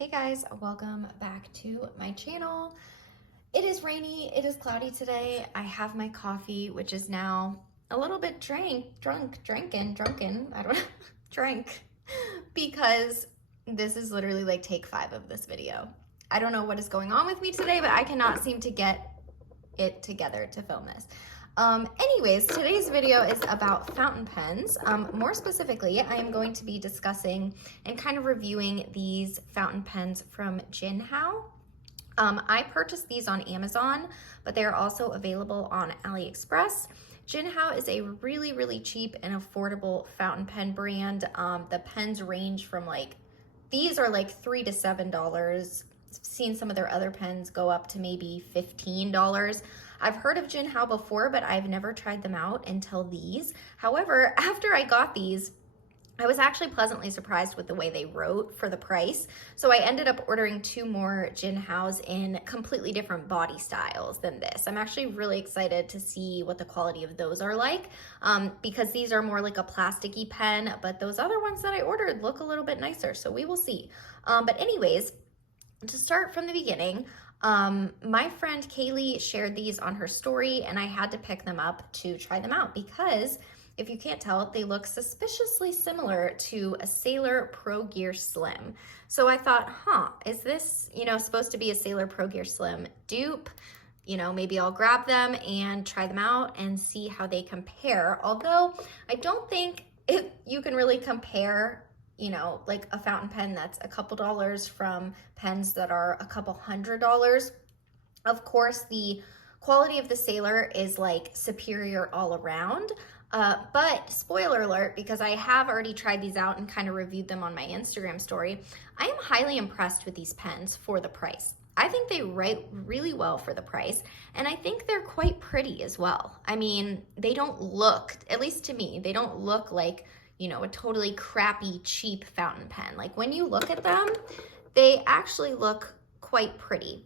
Hey guys, welcome back to my channel. It is rainy, it is cloudy today. I have my coffee, which is now a little bit drunken, I don't know, drank, because this is literally like take 5 of this video. I don't know what is going on with me today, but I cannot seem to get it together to film this. Anyways, today's video is about fountain pens. More specifically, I am going to be discussing and kind of reviewing these fountain pens from Jinhao. I purchased these on Amazon, but they are also available on AliExpress. Jinhao is a really cheap and affordable fountain pen brand. The pens range from these are like $3 to $7. I've seen some of their other pens go up to maybe $15. I've heard of Jinhao before, but I've never tried them out until these. However, after I got these, I was actually pleasantly surprised with the way they wrote for the price. So I ended up ordering 2 more Jinhaos in completely different body styles than this. I'm actually really excited to see what the quality of those are like, because these are more like a plasticky pen, but those other ones that I ordered look a little bit nicer, so we will see. But anyways, to start from the beginning, my friend Kaylee shared these on her story, and I had to pick them up to try them out because, if you can't tell, they look suspiciously similar to a Sailor Pro Gear Slim. So I thought, is this, supposed to be a Sailor Pro Gear Slim dupe? Maybe I'll grab them and try them out and see how they compare. Although I don't think you can really compare like a fountain pen that's a couple dollars from pens that are a couple $100. Of course, the quality of the Sailor is like superior all around. But spoiler alert, because I have already tried these out and kind of reviewed them on my Instagram story, I am highly impressed with these pens for the price. I think they write really well for the price, and I think they're quite pretty as well. I mean, they don't look, at least to me, they don't look like a totally crappy, cheap fountain pen. Like when you look at them, they actually look quite pretty.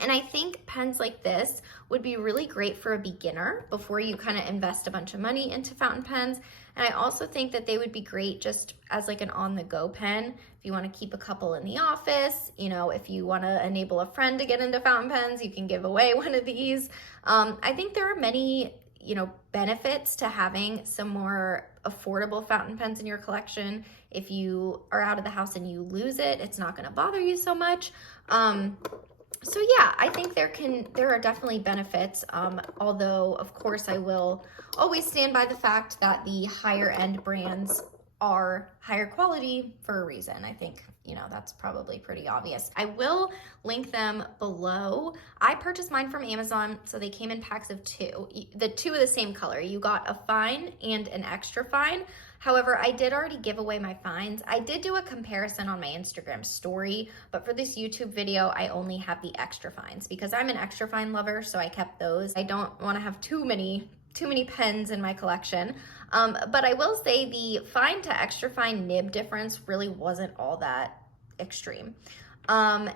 And I think pens like this would be really great for a beginner before you kind of invest a bunch of money into fountain pens. And I also think that they would be great just as like an on-the-go pen. If you want to keep a couple in the office, if you want to enable a friend to get into fountain pens, you can give away one of these. I think there are many benefits to having some more affordable fountain pens in your collection. If you are out of the house and you lose it, it's not going to bother you so much. So yeah, I think there are definitely benefits, although of course I will always stand by the fact that the higher end brands are higher quality for a reason. I think, that's probably pretty obvious. I will link them below. I purchased mine from Amazon, so they came in packs of 2. The 2 of the same color. You got a fine and an extra fine. However, I did already give away my fines. I did do a comparison on my Instagram story, but for this YouTube video, I only have the extra fines because I'm an extra fine lover, so I kept those. I don't want to have too many pens in my collection. But I will say the fine to extra fine nib difference really wasn't all that extreme. On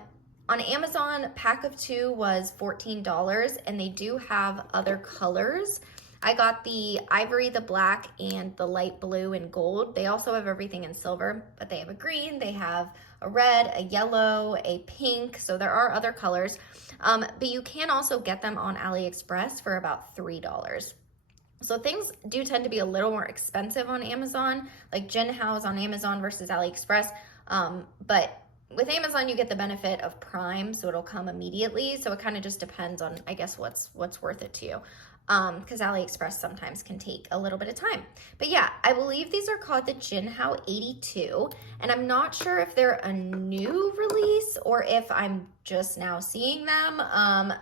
Amazon, pack of 2 was $14, and they do have other colors. I got the ivory, the black, and the light blue and gold. They also have everything in silver, but they have a green, they have a red, a yellow, a pink, so there are other colors. But you can also get them on AliExpress for about $3. So things do tend to be a little more expensive on Amazon, like Jinhao is on Amazon versus AliExpress. But with Amazon, you get the benefit of Prime, so it'll come immediately. So it kind of just depends on, I guess, what's worth it to you. Because AliExpress sometimes can take a little bit of time. But yeah, I believe these are called the Jinhao 82, and I'm not sure if they're a new release or if I'm just now seeing them.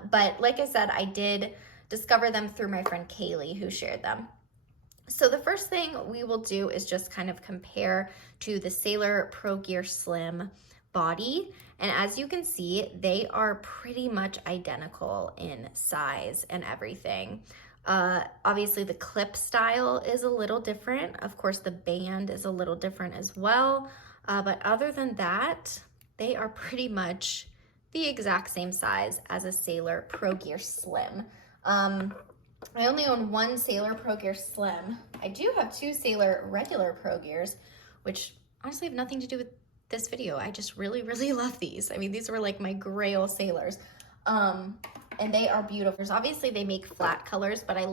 But like I said, I did discover them through my friend Kaylee, who shared them. So the first thing we will do is just kind of compare to the Sailor Pro Gear Slim body. And as you can see, they are pretty much identical in size and everything. Obviously the clip style is a little different. Of course, the band is a little different as well. But other than that, they are pretty much the exact same size as a Sailor Pro Gear Slim. I only own 1 Sailor Pro Gear Slim. I do have 2 Sailor regular Pro Gears, which honestly have nothing to do with this video. I just really, really love these. I mean, these were like my grail sailors. And they are beautiful. Obviously they make flat colors, but I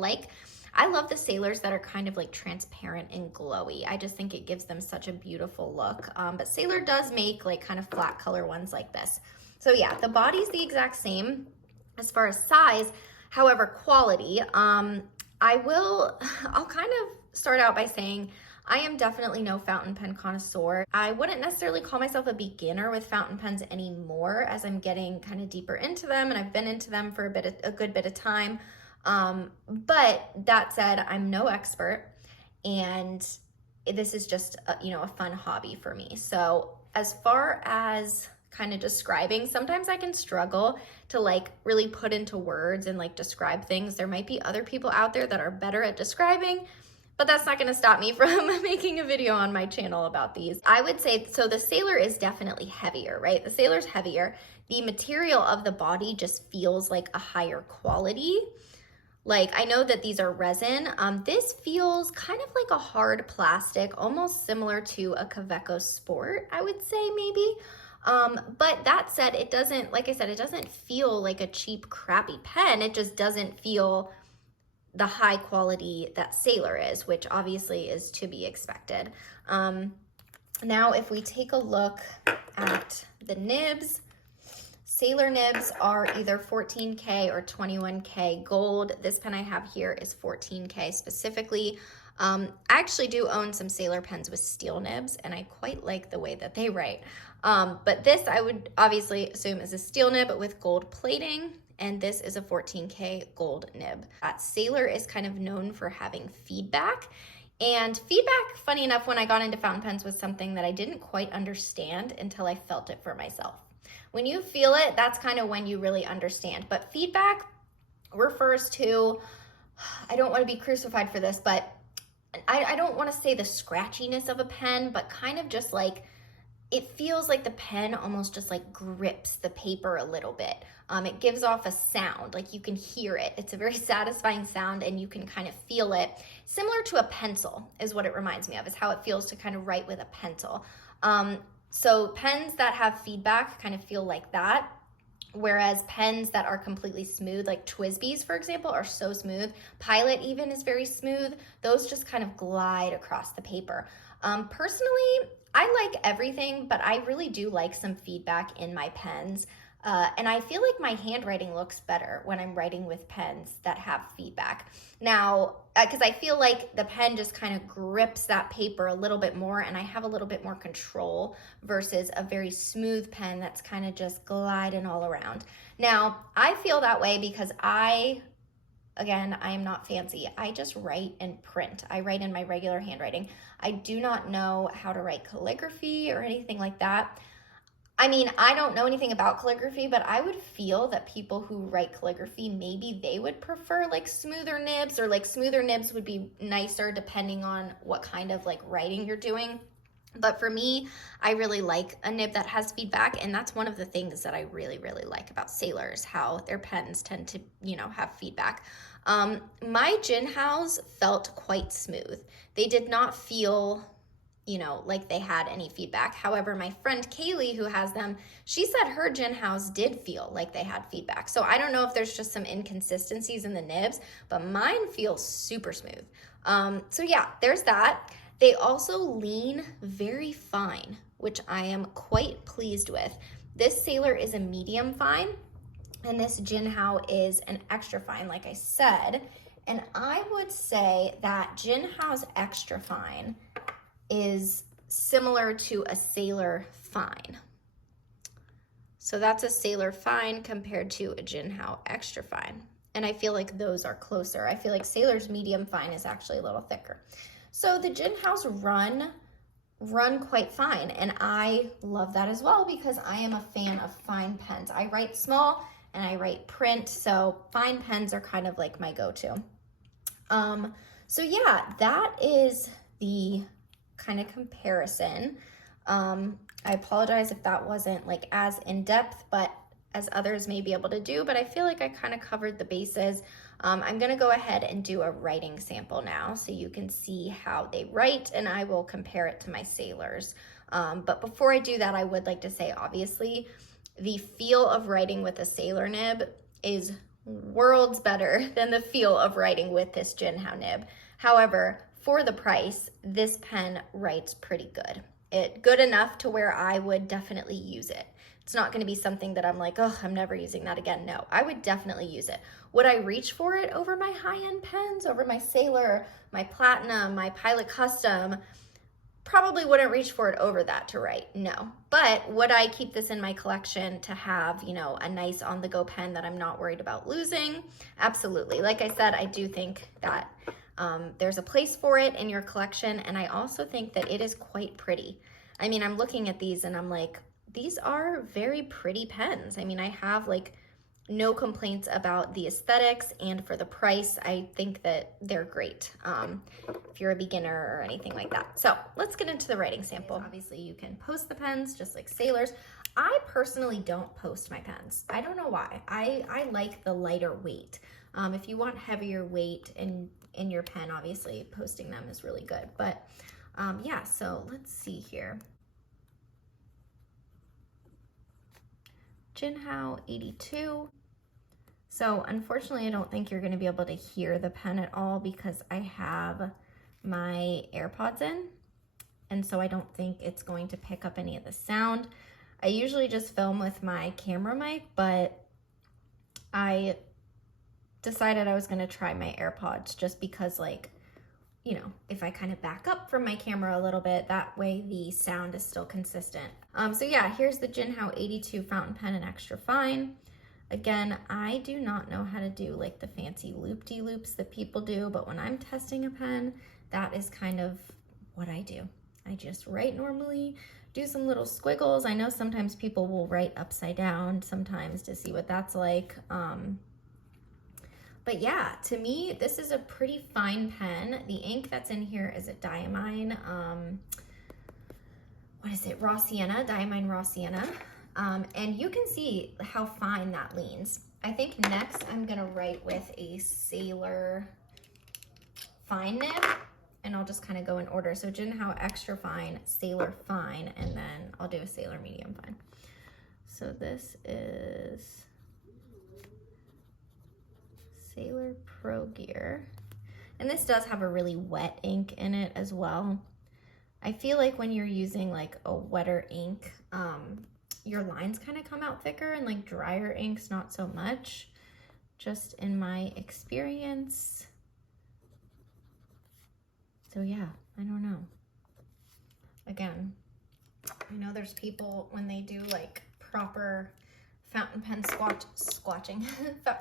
love the sailors that are kind of like transparent and glowy. I just think it gives them such a beautiful look. But Sailor does make like kind of flat color ones like this. So yeah, the body's the exact same as far as size. However, quality, I'll kind of start out by saying I am definitely no fountain pen connoisseur. I wouldn't necessarily call myself a beginner with fountain pens anymore, as I'm getting kind of deeper into them, and I've been into them for a good bit of time. But that said, I'm no expert, and this is just a fun hobby for me. So as far as kind of describing, sometimes I can struggle to like really put into words and like describe things. There might be other people out there that are better at describing, but that's not going to stop me from making a video on my channel about these. I would say, so the Sailor is definitely heavier, right? The Sailor's heavier. The material of the body just feels like a higher quality. Like, I know that these are resin. This feels kind of like a hard plastic, almost similar to a Kaweco Sport, I would say maybe. But that said, it doesn't, like I said, it doesn't feel like a cheap, crappy pen. It just doesn't feel the high quality that Sailor is, which obviously is to be expected. Now, if we take a look at the nibs, Sailor nibs are either 14K or 21K gold. This pen I have here is 14K specifically. I actually do own some Sailor pens with steel nibs, and I quite like the way that they write. But this I would obviously assume is a steel nib with gold plating, and this is a 14K gold nib. Sailor is kind of known for having feedback. And feedback, funny enough, when I got into fountain pens was something that I didn't quite understand until I felt it for myself. When you feel it, that's kind of when you really understand. But feedback refers to, I don't want to be crucified for this, but I don't want to say the scratchiness of a pen, but kind of just like, it feels like the pen almost just like grips the paper a little bit. It gives off a sound, like you can hear it. It's a very satisfying sound, and you can kind of feel it. Similar to a pencil is what it reminds me of, is how it feels to kind of write with a pencil. So pens that have feedback kind of feel like that, whereas pens that are completely smooth, like Twisbees, for example, are so smooth. Pilot even is very smooth. Those just kind of glide across the paper. Personally, I like everything, but I really do like some feedback in my pens. And I feel like my handwriting looks better when I'm writing with pens that have feedback. Now, because I feel like the pen just kind of grips that paper a little bit more, and I have a little bit more control versus a very smooth pen that's kind of just gliding all around. Now, I feel that way because again, I am not fancy. I just write and print. I write in my regular handwriting. I do not know how to write calligraphy or anything like that. I mean, I don't know anything about calligraphy, but I would feel that people who write calligraphy, maybe they would prefer like smoother nibs, or like smoother nibs would be nicer depending on what kind of like writing you're doing. But for me, I really like a nib that has feedback, and that's one of the things that I really, really like about Sailors, how their pens tend to, have feedback. My Jinhaos felt quite smooth. They did not feel like they had any feedback. However, my friend Kaylee, who has them, she said her Jinhaos did feel like they had feedback. So I don't know if there's just some inconsistencies in the nibs, but mine feels super smooth. So yeah, there's that. They also lean very fine, which I am quite pleased with. This Sailor is a medium fine, and this Jinhao is an extra fine, like I said. And I would say that Jinhao's extra fine is similar to a Sailor fine. So that's a Sailor fine compared to a Jinhao extra fine. And I feel like those are closer. I feel like Sailor's medium fine is actually a little thicker. So the Jinhaos run quite fine, and I love that as well because I am a fan of fine pens. I write small and I write print, so fine pens are kind of like my go-to. So yeah, that is the kind of comparison. I apologize if that wasn't like as in-depth, but as others may be able to do, but I feel like I kind of covered the bases. I'm gonna go ahead and do a writing sample now so you can see how they write, and I will compare it to my Sailors. But before I do that, I would like to say, obviously, the feel of writing with a Sailor nib is worlds better than the feel of writing with this Jinhao nib. However, for the price, this pen writes pretty good. Good enough to where I would definitely use it. It's not going to be something that I'm like, oh, I'm never using that again. No, I would definitely use it. Would I reach for it over my high-end pens, over my Sailor, my Platinum, my Pilot Custom? Probably wouldn't reach for it over that to write, no. But would I keep this in my collection to have, you know, a nice on-the-go pen that I'm not worried about losing? Absolutely. Like I said, I do think that there's a place for it in your collection, and I also think that it is quite pretty. I mean, I'm looking at these and I'm like, these are very pretty pens. I mean, I have like no complaints about the aesthetics, and for the price, I think that they're great if you're a beginner or anything like that. So let's get into the writing sample. Obviously, you can post the pens just like Sailors. I personally don't post my pens. I don't know why. I like the lighter weight. If you want heavier weight in your pen, obviously posting them is really good. But yeah, so let's see here. Jinhao 82. So unfortunately, I don't think you're going to be able to hear the pen at all because I have my AirPods in, and so I don't think it's going to pick up any of the sound. I usually just film with my camera mic, but I decided I was going to try my AirPods just because, like, you know, if I kind of back up from my camera a little bit, that way the sound is still consistent. So yeah, here's the Jinhao 82 fountain pen in extra fine. Again, I do not know how to do like the fancy loop-de-loops that people do, but when I'm testing a pen, that is kind of what I do. I just write normally, do some little squiggles. I know sometimes people will write upside down sometimes to see what that's like. But yeah, to me, this is a pretty fine pen. The ink that's in here is a diamine, what is it, raw sienna, diamine raw sienna. And you can see how fine that leans. I think next I'm gonna write with a Sailor fine nib, and I'll just kind of go in order. So Jinhao extra fine, Sailor fine, and then I'll do a Sailor medium fine. So this is Sailor Pro Gear. And this does have a really wet ink in it as well. I feel like when you're using like a wetter ink, your lines kind of come out thicker, and like drier inks, not so much, just in my experience. So yeah, I don't know. Again, I know there's people when they do like proper fountain pen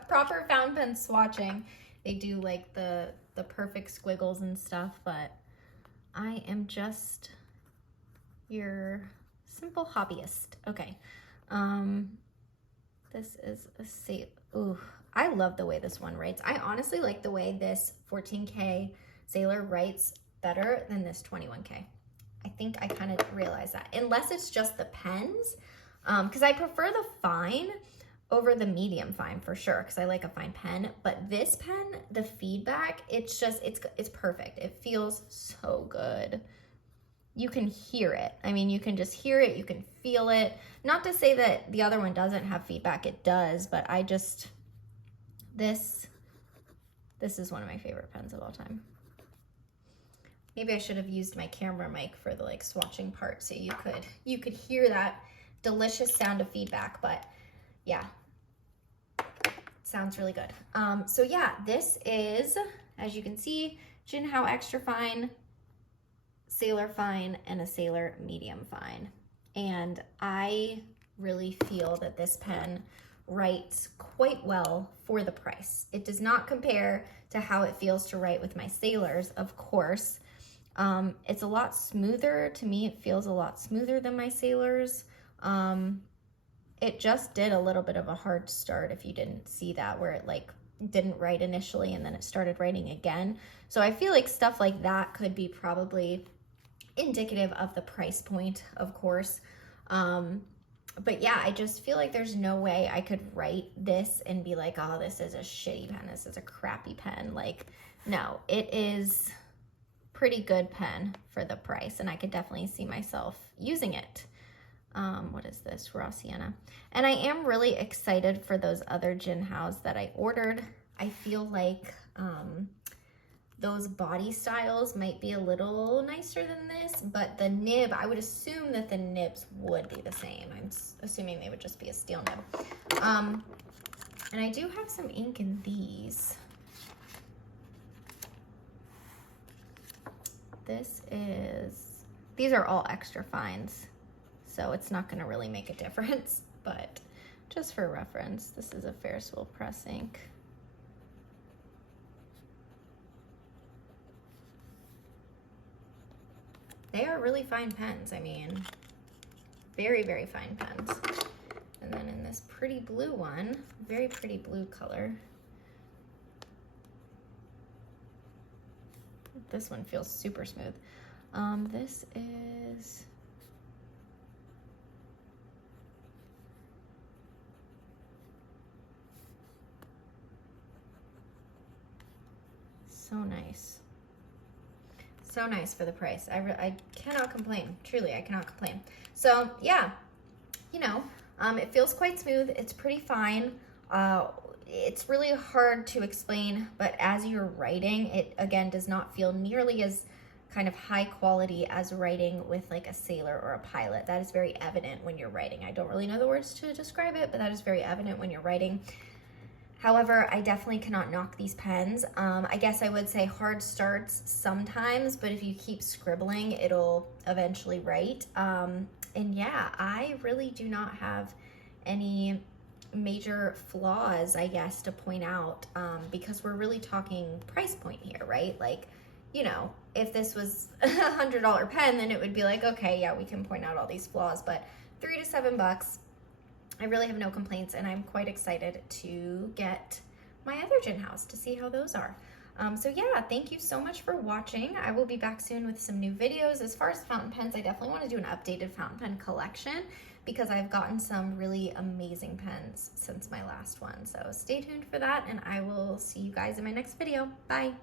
proper fountain pen swatching, they do like the perfect squiggles and stuff, but I am just your simple hobbyist. Okay, this is a ooh, I love the way this one writes. I honestly like the way this 14K Sailor writes better than this 21K. I think I kind of realize that, unless it's just the pens, because I prefer the fine over the medium fine for sure, because I like a fine pen. But this pen, the feedback, it's just, it's perfect. It feels so good. You can hear it. I mean, you can just hear it, you can feel it. Not to say that the other one doesn't have feedback, it does, but I just, this is one of my favorite pens of all time. Maybe I should have used my camera mic for the like swatching part so you could hear that delicious sound of feedback, but yeah, sounds really good. So yeah, this is, as you can see, Jinhao extra fine, Sailor fine, and a Sailor medium fine. And I really feel that this pen writes quite well for the price. It does not compare to how it feels to write with my Sailors, of course. It's a lot smoother. To me, it feels a lot smoother than my Sailors. It just did a little bit of a hard start, if you didn't see that, where it like didn't write initially and then it started writing again. So I feel like stuff like that could be probably indicative of the price point, of course. But yeah, I just feel like there's no way I could write this and be like, oh, this is a shitty pen, this is a crappy pen. Like, no, it is pretty good pen for the price, and I could definitely see myself using it. What is this? Raw sienna. And I am really excited for those other Jinhaos that I ordered. I feel like those body styles might be a little nicer than this, but the nib, I would assume that the nibs would be the same. I'm assuming they would just be a steel nib. And I do have some ink in these. These are all extra fines, so it's not gonna really make a difference, but just for reference, this is a Ferris wheel press ink. They are really fine pens. I mean, very, very fine pens. And then in this pretty blue one, very pretty blue color. This one feels super smooth. This is so nice. So nice for the price. I cannot complain. Truly, I cannot complain. So yeah, you know, it feels quite smooth. It's pretty fine. It's really hard to explain, but as you're writing, it again does not feel nearly as kind of high quality as writing with like a sailor or a pilot. That is very evident when you're writing. I don't really know the words to describe it, but that is very evident when you're writing. However, I definitely cannot knock these pens. I guess I would say hard starts sometimes, but if you keep scribbling, it'll eventually write. And yeah, I really do not have any major flaws, I guess, to point out, because we're really talking price point here, right? Like, you know, if this was a $100 pen, then it would be like, okay, yeah, we can point out all these flaws, but $3 to $7, I really have no complaints, and I'm quite excited to get my other Jinhaos to see how those are. So yeah, thank you so much for watching. I will be back soon with some new videos. As far as fountain pens, I definitely want to do an updated fountain pen collection because I've gotten some really amazing pens since my last one. So stay tuned for that, and I will see you guys in my next video. Bye.